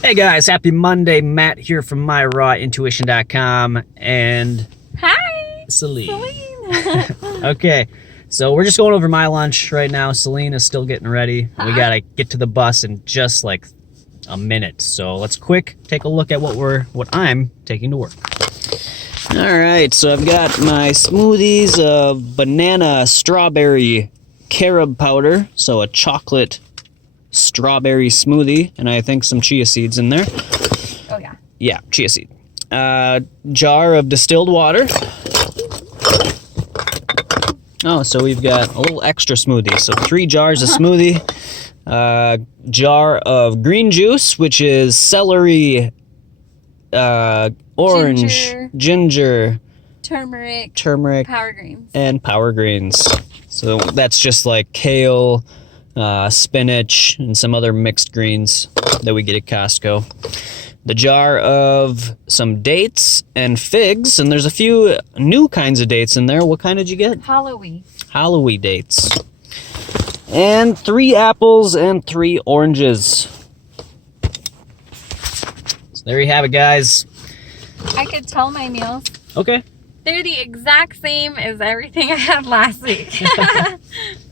Hey guys, happy Monday. Matt here from myrawintuition.com and Hi, Celine. Celine. Okay, so we're just going over my lunch right now. Celine is still getting ready. We gotta get to the bus in just like a minute. So let's take a look at what I'm taking to work. All right, so I've got my smoothies of banana strawberry carob powder, so a chocolate strawberry smoothie, and I think some chia seeds in there. Oh yeah. Yeah, chia seed. Jar of distilled water. Oh, so we've got a little extra smoothie. So 3 jars of smoothie. Jar of green juice, which is celery, orange, ginger, turmeric, power greens, and power greens. So that's just like kale, spinach, and some other mixed greens that we get at Costco. The jar of some dates and figs, and there's a few new kinds of dates in there. What kind did you get? Halloween dates. And 3 apples and 3 oranges. So there you have it, guys. I could tell my meals. Okay. They're the exact same as everything I had last week.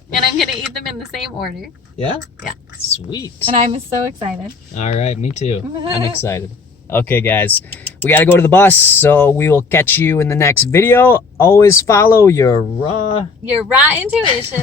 And I'm going to eat them in the same order. Yeah? Yeah. Sweet. And I'm so excited. All right, me too. I'm excited. Okay, guys, we got to go to the bus, so we will catch you in the next video. Always follow your raw Your raw intuition.